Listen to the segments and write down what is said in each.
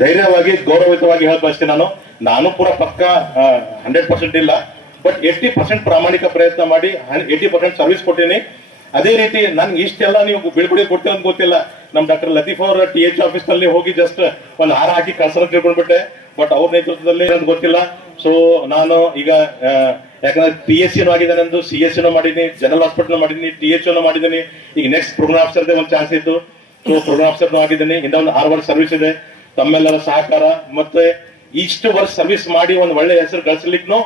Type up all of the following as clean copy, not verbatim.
ಧೈರ್ಯವಾಗಿ ಗೌರವಿತವಾಗಿ ಹೇಳಬಯಸ್ತೀನಿ. ನಾನು ಪೂರ ಪಕ್ಕ 100% ಇಲ್ಲ, ಬಟ್ 80% ಪ್ರಾಮಾಣಿಕ ಪ್ರಯತ್ನ ಮಾಡಿ 80% ಸರ್ವಿಸ್ ಕೊಟ್ಟಿನಿ. ಅದೇ ರೀತಿ ನನ್ಗೆ ಇಷ್ಟೆಲ್ಲ ನೀವು ಬೀಳ್ಕೊಡಿ ಕೊಡ್ತೀರ ಅಂತ ಗೊತ್ತಿಲ್ಲ. ನಮ್ ಡಾಕ್ಟರ್ ಲತೀಫ್ ಅವರ TH ಆಫೀಸ್ ನಲ್ಲಿ ಹೋಗಿ ಜಸ್ಟ್ ಒಂದು ಹಾರ ಹಾಕಿ ಕಳ್ಸೋಣ ತಿಳ್ಕೊಂಡ್ಬಿಟ್ಟೆ, ಬಟ್ ಅವ್ರ ನೇತೃತ್ವದಲ್ಲಿ ನನ್ಗೆ ಗೊತ್ತಿಲ್ಲ. ಸೊ ನಾನು ಈಗ ಯಾಕಂದ್ರೆ PSC ಆಗಿದ್ದಾನೆ, ನಂದು CSC ಮಾಡಿದ್ದೀನಿ, ಜನರಲ್ ಹಾಸ್ಪಿಟಲ್ ಮಾಡಿದ್ದೀನಿ, THO ಮಾಡಿದ್ದೀನಿ. ಈಗ ನೆಕ್ಸ್ಟ್ ಪ್ರೋಗ್ರಾಮ್ ಆಫೀಸರ್ ಒಂದು ಚಾನ್ಸ್ ಇತ್ತು, ಸೊ ಪ್ರೋಗ್ರಾಮ್ ಆಫೀಸರ್ ಆಗಿದ್ದೀನಿ. ಇಂದ ಒಂದು 6 ವರ್ಷ ಸರ್ವಿಸ್ ಇದೆ. ತಮ್ಮೆಲ್ಲರ ಸಹಕಾರ ಮತ್ತೆ ಇಷ್ಟು ವರ್ಷ ಸರ್ವಿಸ್ ಮಾಡಿ ಒಂದು ಒಳ್ಳೆ ಹೆಸರು ಗಳಿಸ್ಲಿಕ್ಕೂ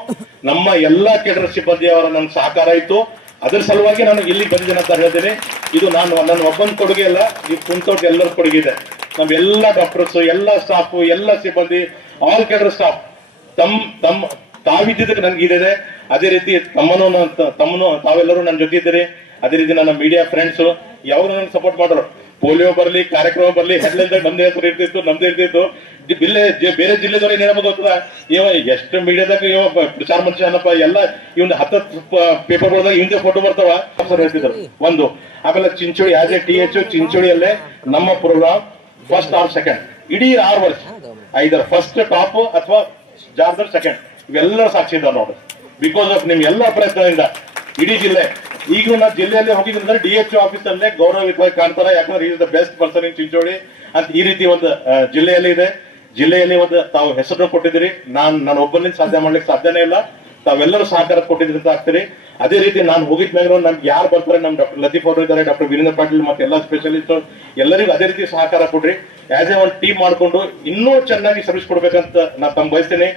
ನಮ್ಮ ಎಲ್ಲಾ ಕೇಡರ್ ಸಿಬ್ಬಂದಿ ಅವರ ನನ್ನ ಸಹಕಾರ ಇತ್ತು. ಅದರ ಸಲುವಾಗಿ ನಾನು ಇಲ್ಲಿ ಬಂದಿದ್ದೇನೆ ಅಂತ ಹೇಳ್ತೀನಿ. ಇದು ನನ್ನ ಒಬ್ಬನ ಕೊಡುಗೆ ಅಲ್ಲ, ಈ ಕುಂತವ್ರ ಎಲ್ಲರ ಕೊಡುಗೆ ಇದೆ. ನಮ್ಮೆಲ್ಲ ಡಾಕ್ಟರ್ಸ್, ಎಲ್ಲ ಸ್ಟಾಫ್, ಎಲ್ಲ ಸಿಬ್ಬಂದಿ, ಆಲ್ ಕೇಡರ್ ಸ್ಟಾಫ್ ತಾವಿದ್ದಿದ್ದಕ್ಕೆ ನನ್ಗೆ ಇದೆ. ಅದೇ ರೀತಿ ತಮ್ಮನು ತಾವೆಲ್ಲರೂ ನನ್ನ ಜೊತೆ ಇದ್ದೀರಿ. ಅದೇ ರೀತಿ ನನ್ನ ಮೀಡಿಯಾ ಫ್ರೆಂಡ್ಸ್ ಯಾವಾಗ ನನಗೆ ಸಪೋರ್ಟ್ ಮಾಡೋರು. ಪೋಲಿಯೋ ಬರ್ಲಿ, ಕಾರ್ಯಕ್ರಮ ಬರ್ಲಿ, ಹೆಡ್ಲೈನ್ ನಮ್ದೇ ಹೆಸರು ಇರ್ತಿತ್ತು. ಬೇರೆ ಜಿಲ್ಲೆದವ್ರು ಏನ್ ಹೇಳ್ಬೋದು ಗೊತ್ತದ, ಇವ ಎಷ್ಟು ಮೀಡಿಯಾದಾಗ ಇವ ಪ್ರಚಾರ ಮನುಷ್ಯ ಅನ್ನಪ್ಪ, ಎಲ್ಲ ಇವ್ನ 10 ಪೇಪರ್ಗಳದಾಗ ಇವಂದೇ ಫೋಟೋ ಬರ್ತಾವ ಹೇಳ್ತಿದ್ರು. ಒಂದು ಆಮೇಲೆ ಚಿಂಚೋಳಿ ಆಸ್ ಎ THO ಚಿಂಚೋಳಿಯಲ್ಲೇ ನಮ್ಮ ಪ್ರೋಗ್ರಾಮ್ ಫಸ್ಟ್ ಆರ್ ಸೆಕೆಂಡ್ ಇಡೀ 6 ವರ್ಷ ಐದರ್ ಫಸ್ಟ್ ಟಾಪ್ ಅಥವಾ ಜಾರ್ದರ್ ಸೆಕೆಂಡ್, ಇವೆಲ್ಲರೂ ಸಾಕ್ಷಿ ಇದ್ದಾವೆ ನೋಡ್ರಿ. ಬಿಕಾಸ್ ಆಫ್ ನಿಮ್ ಎಲ್ಲ ಪ್ರಯತ್ನದಿಂದ ಇಡೀ ಜಿಲ್ಲೆ ಈಗ ನಾವು ಜಿಲ್ಲೆಯಲ್ಲಿ ಹೋಗಿದ್ರೆ DHO ಆಫೀಸ್ ಅಲ್ಲೇ ಗೌರವಯುತವಾಗಿ ಕಾಣ್ತಾರೆ. ಯಾಕಂದ್ರೆ is the best person in Chincholi ಅಂತ ಈ ರೀತಿ ಒಂದು ಜಿಲ್ಲೆಯಲ್ಲಿ ಇದೆ. ಜಿಲ್ಲೆಯಲ್ಲಿ ಒಂದು ತಾವು ಹೆಸರನ್ನು ಕೊಟ್ಟಿದ್ದೀರಿ. ನಾನು ಒಬ್ಬನಿಂದ ಸಾಧ್ಯ ಮಾಡ್ಲಿಕ್ಕೆ ಸಾಧ್ಯನೇ ಇಲ್ಲ. ತಾವೆಲ್ಲರೂ ಸಹಕಾರ ಕೊಟ್ಟಿದ್ರಿ ಅಂತ ಆಗ್ತೀರಿ. ಅದೇ ರೀತಿ ನಾನು ಹೋಗಿದ್ಮೇಲೆ ನಮ್ಗೆ ಯಾರು ಬರ್ತಾರೆ, ನಮ್ ಡಾಕ್ಟರ್ ಲತೀಫ್ ಅವರು ಇದ್ದಾರೆ, ಡಾಕ್ಟರ್ ವೀರೇಂದ್ರ ಪಾಟೀಲ್ ಮತ್ತೆ ಎಲ್ಲ ಸ್ಪೆಷಲಿಸ್ಟ್ ಎಲ್ಲರಿಗೂ ಅದೇ ರೀತಿ ಸಹಕಾರ ಕೊಡ್ರಿ. ಆಸ್ ಎ ಒಂದು ಟೀಮ್ ಮಾಡ್ಕೊಂಡು ಇನ್ನೂ ಚೆನ್ನಾಗಿ ಸರ್ವಿಸ್ ಕೊಡ್ಬೇಕಂತ ನಾನು ತಮ್ಮ ಬಯಸ್ತೇನೆ.